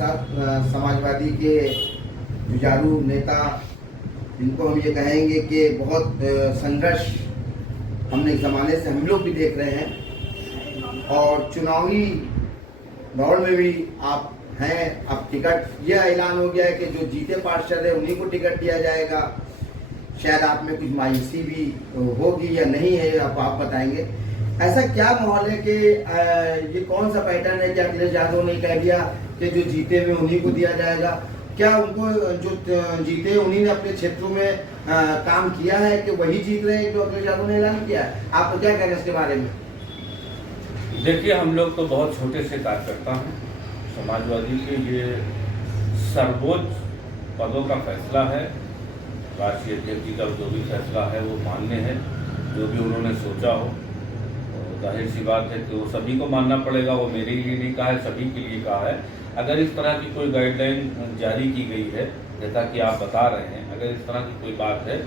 साथ समाजवादी के जुझारू नेता, जिनको हम ये कहेंगे कि बहुत संघर्ष हमने एक ज़माने से हम लोग भी देख रहे हैं, और चुनावी दौड़ में भी आप हैं। अब टिकट यह ऐलान हो गया है कि जो जीते पार्षद है उन्हीं को टिकट दिया जाएगा। शायद आप में कुछ मायूसी भी होगी या नहीं है, आप बताएंगे। ऐसा क्या माहौल है कि ये कौन सा पैटर्न है कि अखिलेश यादव ने कह दिया कि जो जीते हुए उन्हीं को दिया जाएगा? क्या उनको जो जीते उन्हीं ने अपने क्षेत्रों में काम किया है कि वही जीत रहे हैं जो अखिलेश यादव ने ऐलान किया है? आप क्या कहेंगे इसके बारे में? देखिए, हम लोग तो बहुत छोटे से कार्यकर्ता हैं समाजवादी के। ये सर्वोच्च पदों का फैसला है, राष्ट्रीय अध्यक्ष जी का जो भी फैसला है वो मान्य है। जो भी उन्होंने सोचा हो, जाहिर सी बात है कि वो सभी को मानना पड़ेगा। वो मेरे लिए नहीं कहा है, सभी के लिए कहा है। अगर इस तरह की कोई गाइडलाइन जारी की गई है, जैसा कि आप बता रहे हैं, अगर इस तरह की कोई बात है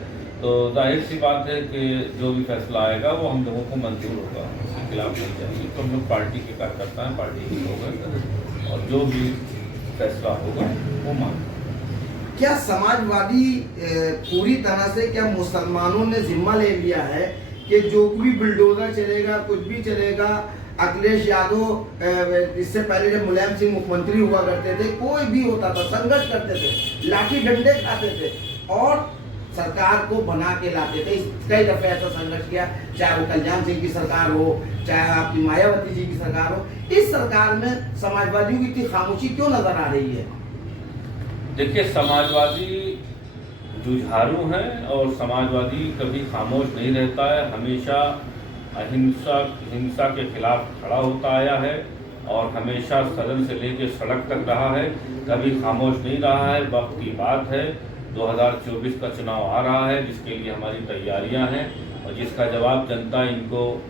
तो जाहिर सी बात है कि जो भी फैसला आएगा वो हम लोगों को मंजूर होगा, उसके खिलाफ नहीं जाएंगे। तो हम लोग पार्टी के कार्यकर्ता हैं, पार्टी के लोग हैं, और जो भी फैसला होगा वो मानेंगे। क्या समाजवादी पूरी तरह से, क्या मुसलमानों ने जिम्मा ले लिया है कि जो भी बुलडोजर चलेगा, कुछ भी चलेगा? अखिलेश यादव इससे पहले जब मुलायम सिंह मुख्यमंत्री हुआ करते थे, कोई भी होता था संघर्ष करते थे, लाठी डंडे खाते थे और सरकार को बना के लाते थे। कई दफे ऐसा संघर्ष किया, चाहे वो कल्याण सिंह की सरकार हो, चाहे आपकी मायावती जी की सरकार हो। इस सरकार में समाजवादियों की इतनी खामोशी क्यों नजर आ रही है? देखिए, समाजवादी जुझारू हैं और समाजवादी कभी खामोश नहीं रहता है। हमेशा हिंसा के खिलाफ खड़ा होता आया है और हमेशा सदन से लेकर सड़क तक रहा है, कभी खामोश नहीं रहा है। वक्त की बात है, 2024 का चुनाव आ रहा है, जिसके लिए हमारी तैयारियां हैं और जिसका जवाब जनता इनको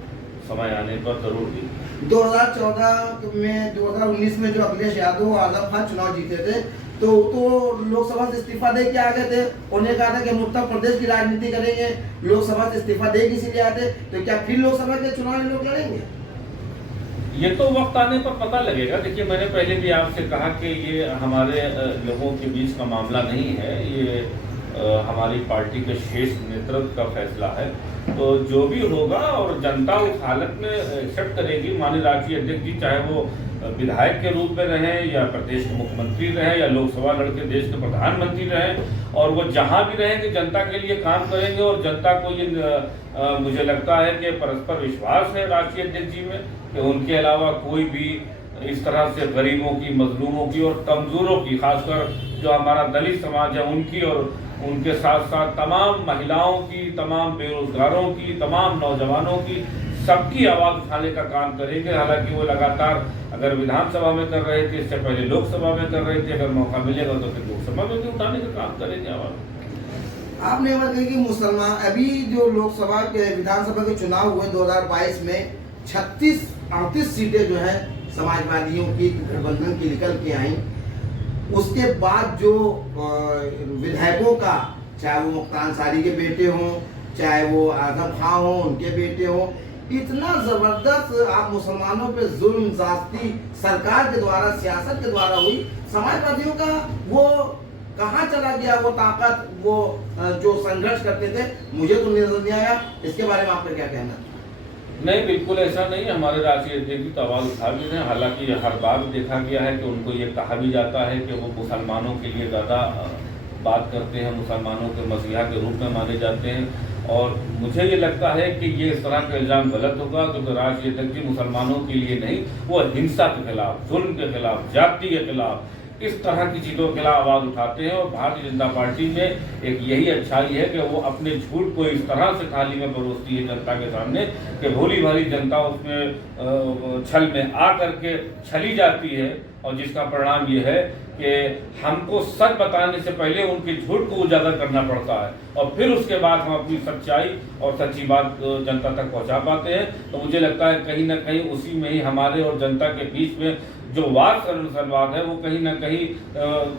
समय आने पर जरूर देगी। 2019 में जो अखिलेश यादव आजम खान चुनाव जीते थे तो लोकसभा से इस्तीफा दे के आ गए थे। उन्हें कहा था कि हम उत्तर प्रदेश की राजनीति करेंगे, लोकसभा से इस्तीफा दे के इसीलिए आते। तो क्या फिर लोकसभा के चुनाव में लोग लड़ेंगे? ये तो वक्त आने पर पता लगेगा। देखिए, मैंने पहले भी आपसे कहा कि ये हमारे लोगों के बीच का मामला नहीं है, ये हमारी पार्टी के शीर्ष नेतृत्व का फैसला है। तो जो भी होगा और जनता उस हालत में एक्सेप्ट करेगी। माननीय राष्ट्रीय अध्यक्ष जी चाहे वो विधायक के रूप में रहें या प्रदेश के मुख्यमंत्री रहें या लोकसभा लड़के देश के प्रधानमंत्री रहें, और वो जहां भी रहेंगे जनता के लिए काम करेंगे। और जनता को ये मुझे लगता है कि परस्पर विश्वास है राष्ट्रीय अध्यक्ष जी में कि उनके अलावा कोई भी इस तरह से गरीबों की, मजलूमों की और कमजोरों की, खासकर जो हमारा दलित समाज है उनकी, और उनके साथ साथ तमाम महिलाओं की, तमाम बेरोजगारों की, तमाम नौजवानों की, सबकी आवाज उठाने का काम करेंगे। हालांकि वो लगातार अगर विधानसभा में कर रहे थे, इससे पहले लोकसभा में कर रहे थे, अगर मौका मिलेगा तो फिर लोकसभा में भी उठाने का काम करेंगे आवाज। आपने बात कही कि मुसलमान, अभी जो लोकसभा के विधानसभा के चुनाव हुए 2022 में 38 सीटें जो है समाजवादियों की गठबंधन की निकल के आई। उसके बाद जो विधायकों का, चाहे वो मुख्तार अंसारी के बेटे हों, चाहे वो आजम खां हों, उनके बेटे हों, इतना जबरदस्त आप मुसलमानों पे जुल्म ज्यादती सरकार के द्वारा, सियासत के द्वारा हुई। समाजवादियों का वो कहाँ चला गया वो ताकत, वो जो संघर्ष करते थे? मुझे तो नजर नहीं आया। इसके बारे में आपका क्या कहना है? नहीं, बिल्कुल ऐसा नहीं। हमारे राष्ट्रीय अध्यक्ष की आवाज उठा भी रहे हैं। हालांकि हर बार देखा गया है कि उनको ये कहा भी जाता है कि वो मुसलमानों के लिए ज़्यादा बात करते हैं, मुसलमानों के मसीहा के रूप में माने जाते हैं। और मुझे ये लगता है कि ये इस तरह का इल्ज़ाम गलत होगा, क्योंकि राष्ट्रीय अध्यक्ष जी मुसलमानों के लिए नहीं, वो हिंसा के खिलाफ, जुल्म के खिलाफ, जाति के खिलाफ, इस तरह की चीज़ों के खिलाफ आवाज़ उठाते हैं। और भारतीय जनता पार्टी में एक यही अच्छाई है कि वो अपने झूठ को इस तरह से थाली में परोसती है जनता के सामने कि भोली भाली जनता उसमें छल में आ करके छली जाती है। और जिसका परिणाम ये है कि हमको सच बताने से पहले उनके झूठ को उजागर करना पड़ता है, और फिर उसके बाद हम अपनी सच्चाई और सच्ची बात जनता तक पहुंचा पाते हैं। तो मुझे लगता है कहीं ना कहीं उसी में ही हमारे और जनता के बीच में जो वाद संवाद है वो कहीं ना कहीं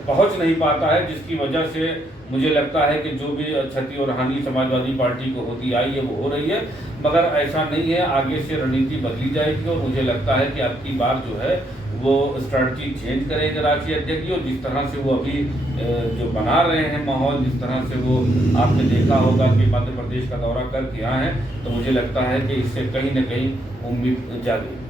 पहुंच नहीं पाता है, जिसकी वजह से मुझे लगता है कि जो भी क्षति और हानि समाजवादी पार्टी को होती आई है वो हो रही है, मगर ऐसा नहीं है, आगे से रणनीति बदली जाएगी। और मुझे लगता है कि अब की बार जो है वो स्ट्रैटेजी चेंज करेंगे राष्ट्रीय अध्यक्ष जी। और जिस तरह से वो अभी जो बना रहे हैं माहौल, जिस तरह से वो आपने देखा होगा कि मध्य प्रदेश का दौरा करके आए हैं, तो मुझे लगता है कि इससे कहीं ना कहीं उम्मीद जागेगी।